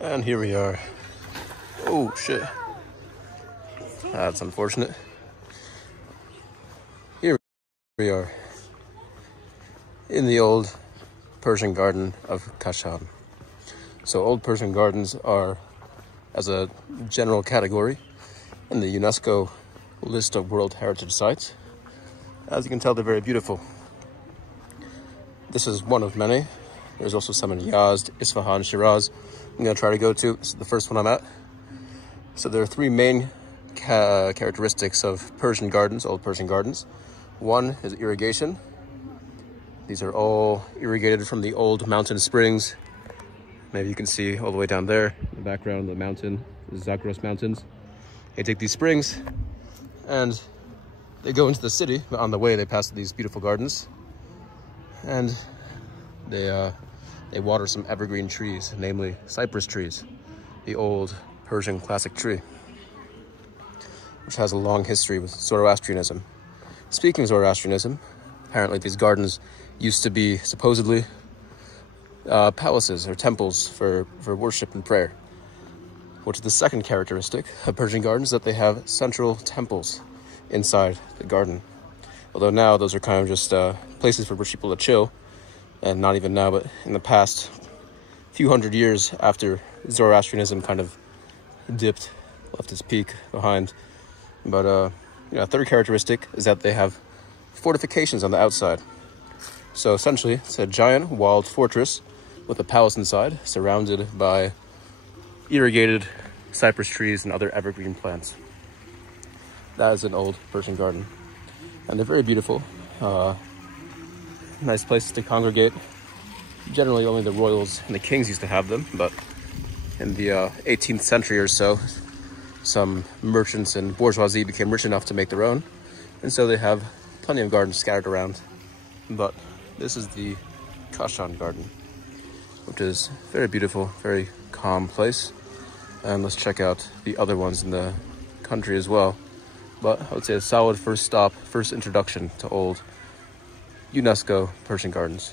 And here we are. Oh shit. That's unfortunate. Here we are in the old Persian garden of Kashan. So old Persian gardens are, as a general category, in the UNESCO list of World Heritage Sites. As you can tell, they're very beautiful. This is one of many. There's also some in Yazd, Isfahan, Shiraz. I'm going to try to go to. This is the first one I'm at. So there are three main characteristics of Persian gardens, old Persian gardens. One is irrigation. These are all irrigated from the old mountain springs. Maybe you can see all the way down there in the background, the mountain, the Zagros Mountains. They take these springs and they go into the city, but on the way they pass these beautiful gardens. And they water some evergreen trees, namely cypress trees, the old Persian classic tree, which has a long history with Zoroastrianism. Speaking of Zoroastrianism, apparently these gardens used to be supposedly palaces or temples for worship and prayer, which is the second characteristic of Persian gardens, that they have central temples inside the garden. Although now those are kind of just places for rich people to chill. And not even now, but in the past few hundred years after Zoroastrianism kind of dipped, left its peak behind. But third characteristic is that they have fortifications on the outside. So essentially, it's a giant walled fortress with a palace inside, surrounded by irrigated cypress trees and other evergreen plants. That is an old Persian garden. And they're very beautiful. Nice places to congregate. Generally only the royals and the kings used to have them, but in the 18th century or so, some merchants and bourgeoisie became rich enough to make their own, and so they have plenty of gardens scattered around. But this is the Kashan garden, which is very beautiful, very calm place. And let's check out the other ones in the country as well. But I would say a solid first stop, first introduction to old UNESCO Persian gardens.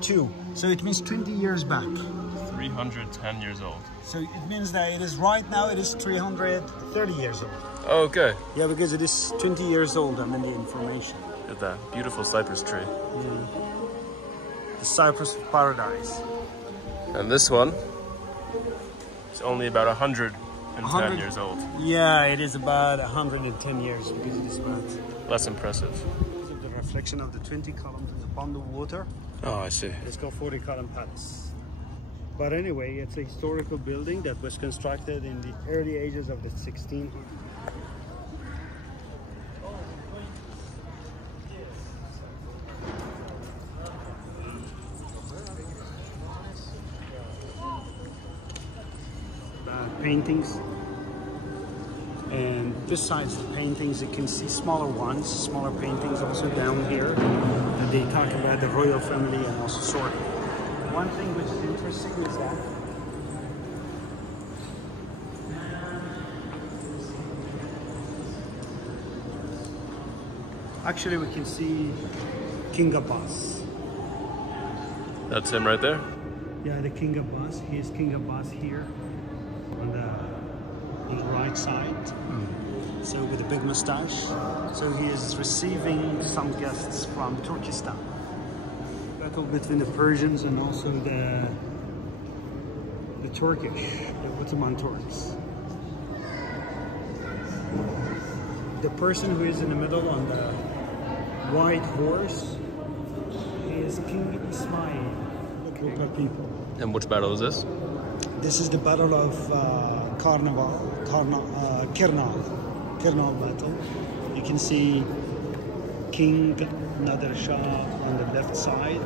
Two. So it means 20 years back. 310 years old. So it means that it is right now, it is 330 years old. Oh, okay. Yeah, because it is 20 years old, I'm in the information. Look at that beautiful cypress tree. The cypress of paradise. And this one is only about 110 years old. Yeah, it is about 110 years because it is about... Less impressive. The reflection of the 20 columns upon the water. Oh, I see. It's called 40 column palace. But anyway, it's a historical building that was constructed in the early ages of the 1600s. Paintings, and besides the paintings you can see smaller paintings also down here, and they talk about the royal family and also sword. One thing which is interesting is that actually we can see King Abbas. That's him right there? Yeah, the King Abbas. He is King Abbas here on the right side. So with a big mustache. So he is receiving some guests from Turkestan. Battle between the Persians and also the Turkish, the Ottoman Turks. The person who is in the middle on the white horse is King Ismail, the group of people. And which battle is this? This is the Battle of Karnal battle. You can see King Nader Shah on the left side,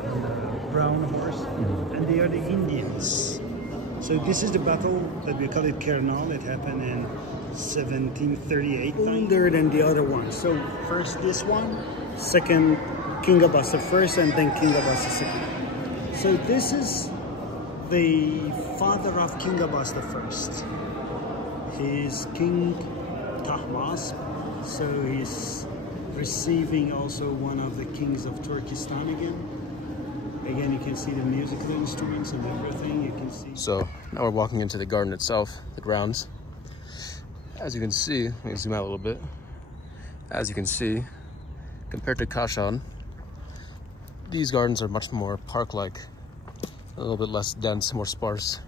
brown horse, and they are the Indians. So this is the battle that we call it Karnal. It happened in 1738. Older than the other one. So first this one, second King Abbas the first, and then King Abbas the second. So this is the father of King Abbas the first. He is King Tahmasp, so he's receiving also one of the kings of Turkestan again. Again, you can see the musical instruments and everything. You can see. So now we're walking into the garden itself, the grounds. As you can see, let me zoom out a little bit. As you can see, compared to Kashan, these gardens are much more park-like, a little bit less dense, more sparse.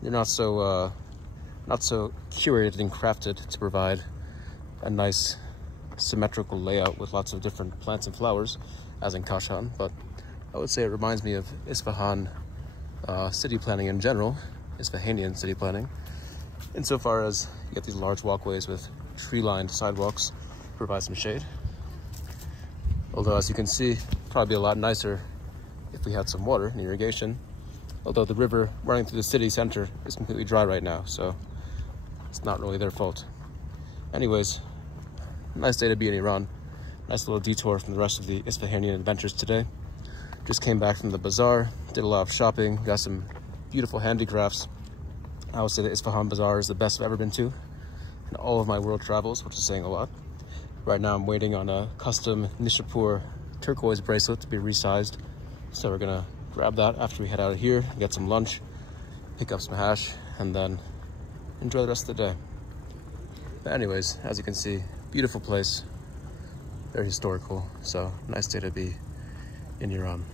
They're not so curated and crafted to provide a nice symmetrical layout with lots of different plants and flowers, as in Kashan. But I would say it reminds me of Isfahan city planning in general, Isfahanian city planning, insofar as you get these large walkways with tree-lined sidewalks to provide some shade. Although, as you can see, probably a lot nicer if we had some water and irrigation. Although the river running through the city center is completely dry right now, so it's not really their fault. Anyways, nice day to be in Iran. Nice little detour from the rest of the Isfahanian adventures today. Just came back from the bazaar, did a lot of shopping, got some beautiful handicrafts. I would say the Isfahan bazaar is the best I've ever been to in all of my world travels, which is saying a lot. Right now I'm waiting on a custom Nishapur turquoise bracelet to be resized. So we're gonna grab that after we head out of here, get some lunch, pick up some hash, and then enjoy the rest of the day. But anyways, as you can see, beautiful place, very historical, so nice day to be in Iran.